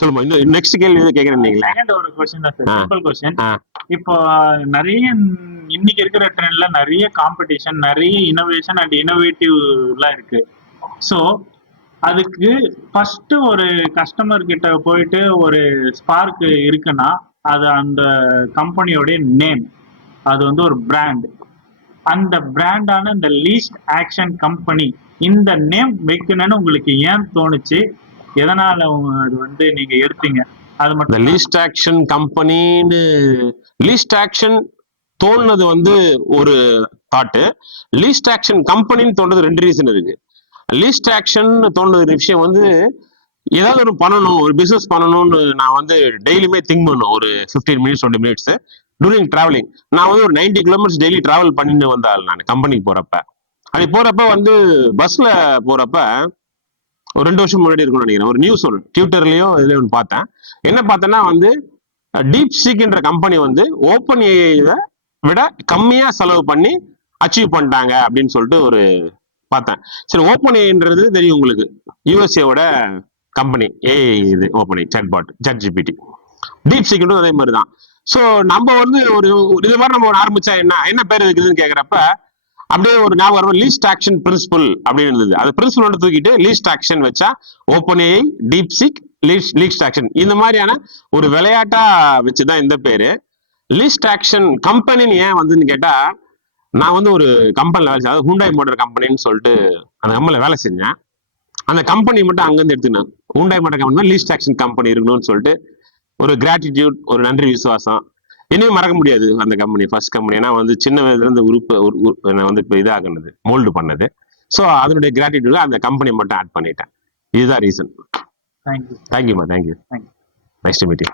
சொல்லுமா, இன்னும் நெக்ஸ்ட் கேள்வி கேக்குறேன். செகண்ட் ஒரு क्वेश्चन தான் சார், சிம்பிள் क्वेश्चन. இப்போ நிறைய இன்னைக்கு இருக்கிற ட்ரெண்ட்ல நிறைய காம்படிஷன், நிறைய இனோவேஷன் அண்ட் இனோவேட்டிவ்லாம் இருக்கு. ஸோ அதுக்கு ஃபர்ஸ்ட் ஒரு கஸ்டமர் கிட்ட போயிட்டு ஒரு ஸ்பார்க் இருக்குன்னா அது அந்த கம்பெனியோடைய நேம், அது வந்து ஒரு பிராண்ட். அந்த பிராண்டான இந்த லீஸ்ட் ஆக்ஷன் கம்பெனி, இந்த நேம் வைக்கணும்னு உங்களுக்கு ஏன் தோணுச்சு? எதனால அது வந்து நீங்க எடுத்தீங்க? அது மட்டும் லீஸ்ட் ஆக்ஷன் கம்பெனின்னு லீஸ்ட் ஆக்ஷன் தோணுனது வந்து ஒரு தாட்டு. லீஸ்ட் ஆக்ஷன் கம்பெனின்னு தோணுது ரெண்டு ரீசன் இருக்கு. லீஸ்ட் ஆக்ஷன் தோணுது விஷயம் வந்து ஏதாவது ஒரு பண்ணணும், ஒரு பிசினஸ் பண்ணணும்னு நான் வந்து டெய்லியுமே திங்க் பண்ணும். ஒரு 15 மினிட்ஸ் 20 மினிட்ஸ் டூரிங் டிராவலிங். நான் வந்து ஒரு 90 கிலோமீட்டர்ஸ் டெய்லி டிராவல் பண்ணிட்டு வந்தாள் நான் கம்பெனிக்கு போறப்ப. அப்படி போறப்ப வந்து பஸ்ல போறப்ப ஒரு 2 வருஷம் முன்னாடி இருக்கும்னு நினைக்கிறேன், ஒரு நியூஸ் ஒன்று ட்விட்டர்லயோ இதுலயோ ஒன்று பார்த்தேன். என்ன பார்த்தேன்னா வந்து டீப் சீக்ன்ற கம்பெனி வந்து ஓப்பன் ஏஐ விட கம்மியா செலவு பண்ணி அச்சீவ் பண்ணிட்டாங்க அப்படின்னு சொல்லிட்டு ஒரு பார்த்தேன். சரி, ஓப்பன் ஏஐன்றது தெரியும் உங்களுக்கு, யூஎஸ்ஏவோட கம்பெனி ஏஐ. இது open AI chatbot, ChatGPT. Deep சீக்ரெட்டும் அதே மாதிரி தான். ஸோ நம்ம வந்து ஒரு இது மாதிரி நம்ம ஒரு ஆரம்பிச்சா என்ன பேர் இருக்குதுன்னு கேட்குறப்ப அப்படியே ஒரு ஞாபகம் லீஸ்ட் ஆக்ஷன் பிரின்சிபல் அப்படின்னு இருந்தது. அது பிரின்சிபல் தூக்கிட்டு லீஸ்ட் ஆக்ஷன் வச்சா OpenAI, DeepSeek, least action இந்த மாதிரியான ஒரு விளையாட்டா வச்சுதான் இந்த பேரு. லீஸ்ட் ஆக்ஷன் கம்பெனின்னு ஏன் வந்துன்னு கேட்டா, நான் வந்து ஒரு கம்பெனில வேலை, அதாவது ஹூண்டாய் மோட்டார் கம்பெனின்னு சொல்லிட்டு அந்த கம்பெனில வேலை செஞ்சேன். அந்த கம்பெனி மட்டும் அங்கிருந்து எடுத்துனேன். Hyundai motor company least action company இருக்கணும்னு சொல்லிட்டு ஒரு கிராட்டிடியூட், ஒரு நன்றி விசுவாசம். இனியும் மறக்க முடியாது அந்த கம்பெனி, ஃபர்ஸ்ட் கம்பெனி. ஏன்னா வந்து சின்ன வயதுல இருந்து வந்து இப்போ இதாகுனது, மோல்டு பண்ணது. ஸோ அதனுடைய கிராட்டிடியூட் அந்த கம்பெனி மட்டும் ஆட் பண்ணிட்டேன். இதுதான் ரீசன். தேங்க்யூ. தேங்க்யூமா, thank you. Nice to meet you.